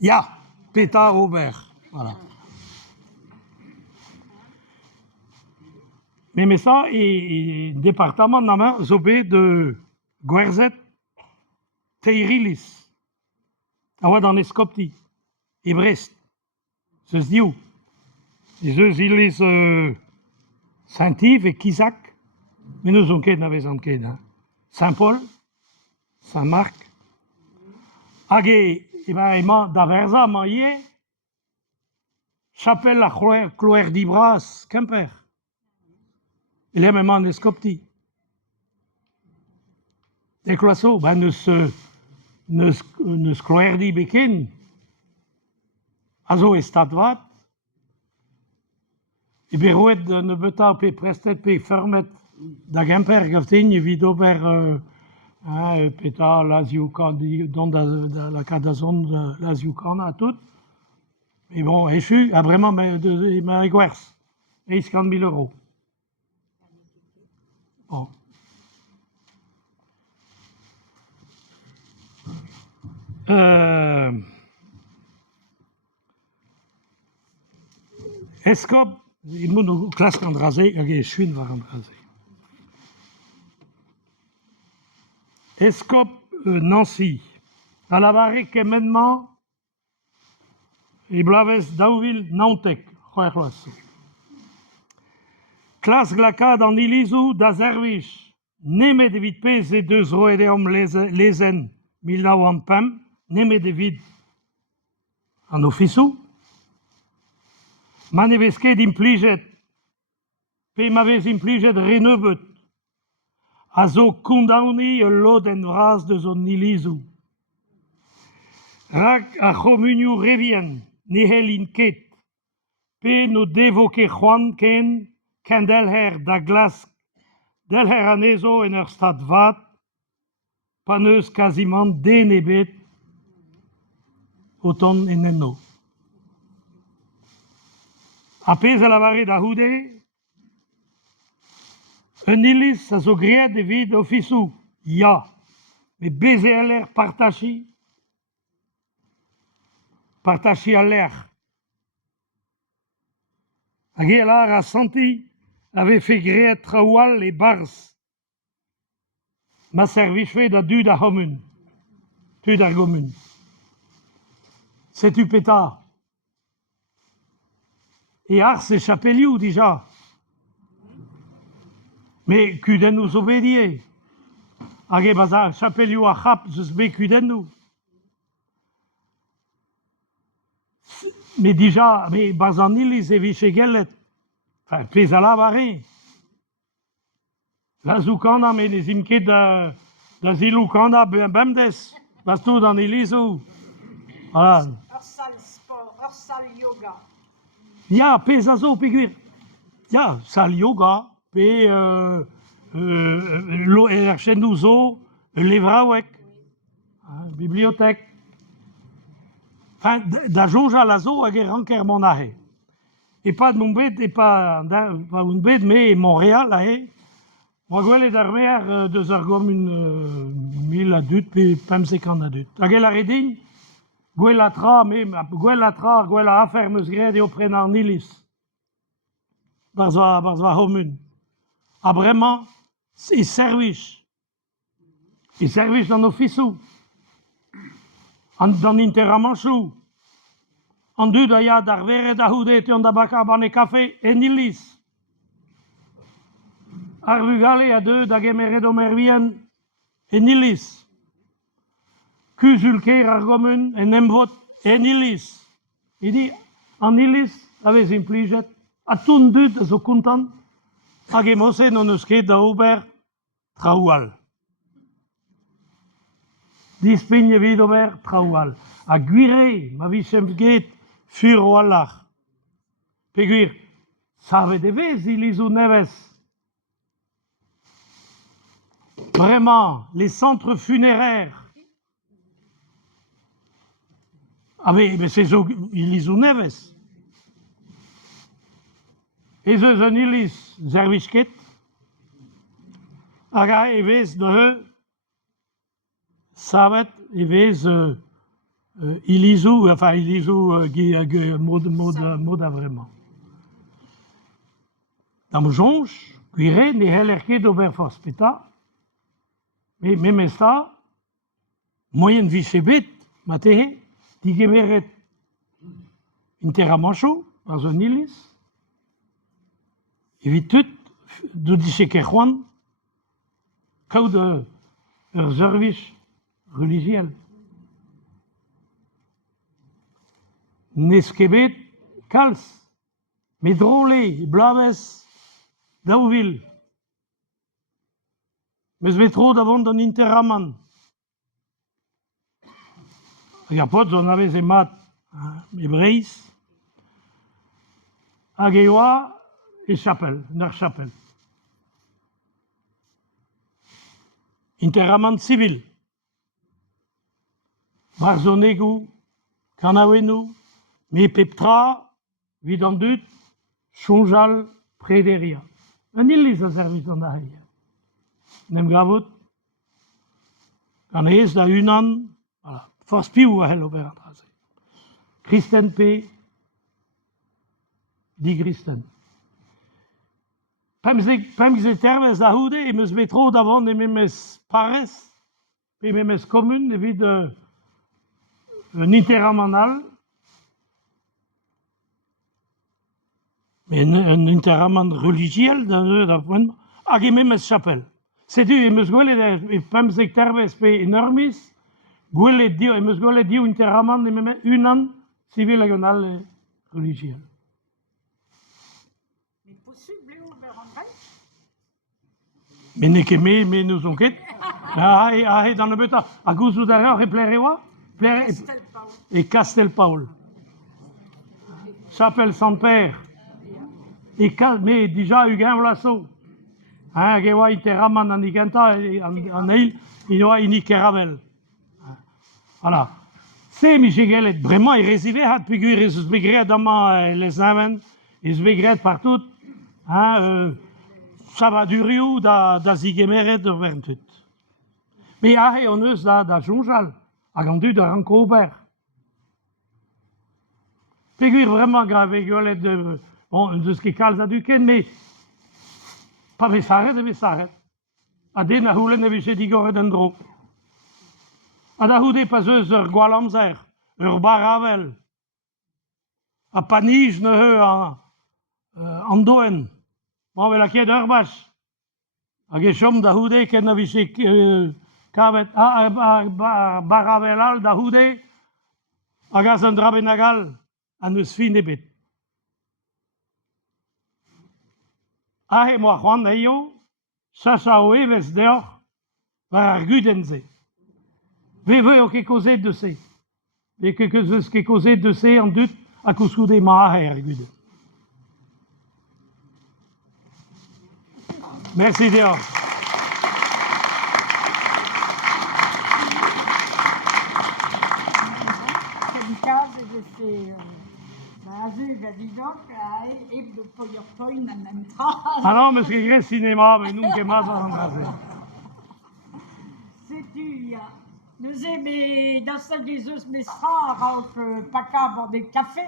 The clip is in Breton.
Ja, Peter Robert. Voilà. Mais ça, et département de la main, zobé de Guerzet, Teirilis. Ah ouais, dans les Skopti. Et Brest. Ce se dit où? Les deux îles Saint-Yves et Kisak. Mais nous, on n'avait pas Saint-Paul, Saint-Marc. Agé, et ben, d'Aversa, Maillé, Chapelle la Cloère d'Ibras, Quimper. Il est même en Escopti. Et Cloisseau, ben, nous Cloère d'Ibekin, Azo et Stadvat, et Berouet ne beta pe prestet pe fermet da Quimper, gaftin, y vido per peta l'Aziucan, dans la cadazon de l'Aziucan à tout. Mais bon, et je suis vraiment ma guerre. Et il 50 000 €. Bon. Escop, il m'a classe Andrasé, je suis une Andrasé. Escop Nancy, à la barre que maintenant, et Blaves Dauville Nantek, classe Glaka dans Ilisou d'Azervich, Neme de vite pèse et deux roedeum lezen, Milnau en Pem, Neme de vite en officou, Maneveske d'impliget, Pe m'avez impliget renebet, Azo kundauni l'od en vras de zon Ilisou. Rak a chomuniou revien, nihel inket, Pe no devoke Juan ken delher da glas, delher anezo en ur stad vat, paneus quasiment denebet, auton en enno. Apez a la vare da houde, un illis a zo griet de vid officou, ya, mais beze a l'air partachi a l'air. Hag a senti avait fait griet traoual les bars. Ma service fait da dud a homun. Tu da gomun. C'est tu pétard. Et ars c'est chapeliou déjà. Mais cuden nous obédier. Hag baza chapeliou a chap, je se cuden nous. Mais déjà, mais bazanili c'est vichegelet. Enfin, pez à la barre. La zoukana, mais les imkets da ziloukana bemdes. Bastou dans Elisou. Voilà. Orsal sport, orsal yoga. Ya, pez a zo, piguir. Ya, sal yoga, pe chez nous zo, levrawek. Bibliothèque. Enfin, da jonja la zo hag ranker mon ahe. Et pas de Montbet, et pas Montbet, mais Montréal, là, moi, je vais dormir 2 heures comme 1000 adultes, puis 50 adultes. Hag la redin, je vais la tra, mais je vais la affaire, me grede auprès d'un nilis. Barza homun. Ah, vraiment, ils service. Ils service dans nos fissous. Dans l'interramanchou. En du daya d'arvere da houdet et on d'abaka bane café et nilis. Arvugale a deux d'agemere d'omervien et nilis. Cusulker argomun et nemvot et nilis. Il dit, en nilis, avait une pliget, a tout dut zo content, agemose non usket da ober traual. Dispigne vid ober traual. A guire, ma vie semget, fur walach. Peguir, save de vez, Ilisou Neves. Vraiment, les centres funéraires. Ah mais c'est Ilisou Neves. Et ce un Ilis Zervichket. Aga evez de savet evez Ilizu, enfin Ilizu, moda vraiment. Dans jonge, cuire, ne helerke d'oberfos peta, mais même ça, moyen vicebet, matehe, digemeret interamancho, par un ilis, evitut, du dissekejuan, kau de service religieux. Neskebet, kals, medrole, blaves, daouvil. Mes vetro davant d'un interaman. Hag a pot, on avait mat hebreis, hag eoa e chapel, nar chapel. Interaman civil. Barzonegu, Kanawenu, me peptra, vidandut, chonjal, prederia. Un illis a service an da haia. Nem gravot, kan eez da unan, voilà, force piou a hel ober an traze. Christen P, di Christen. Pemze tervez da houde, e meus metro davant e memes pares, e memes commun, evit un interamanal, mais un interaman religieux d'apprendre, hag memes chapel. C'est du, emes gwele e pemze tervez pe enormis, gwele dio, emes gwele dio interaman e memes unan civil agonal religieux. Mais possible, ouvert en vrai. Mais ne ket mais nous on ket. Ah, dans le beta, a gouzou d'ailleurs, et plerewa, et Castelpaul. Chapelle Saint-Père. Et mais déjà, Huguin Vlasso. Hein, gewa interaman an igenta, en eil, inoa ini keravel. Voilà. C'est Michigelet, vraiment, il résidait à figure, il se begret dans les aven, il se begret partout. Hein, ça va du Rio, da Zigemeret de Verntut. Mais ahe on eus da jonjal, hag an dud ar ranko ober. Figure vraiment grave, golet de, bon, de ce qui calze à du ken, mais pas vesaret e vesaret. A den a houlen e vise digoret en dro. A da houde pas eus ur gwalamzer, ur baravel. A panij ne heu an doen. Bon, vel a ket ur bach. Hag e chom da houde ken a vise kavet baravelal da houde hag az an drabenagal an eus fin ebet. Ahe moa c'hoant eio, chacha o evez deoc'h war ar gudenze. Ve o ket kozet de se. Ve ket kozet de se an dut a kousoude ma ahe ar guden. Merci deoc'h. Ah non, mais c'est vrai cinéma, mais nous qui mal dans le C'est-tu, nous aimons dans ce Jesus, mais ça, pas qu'à boire des cafés.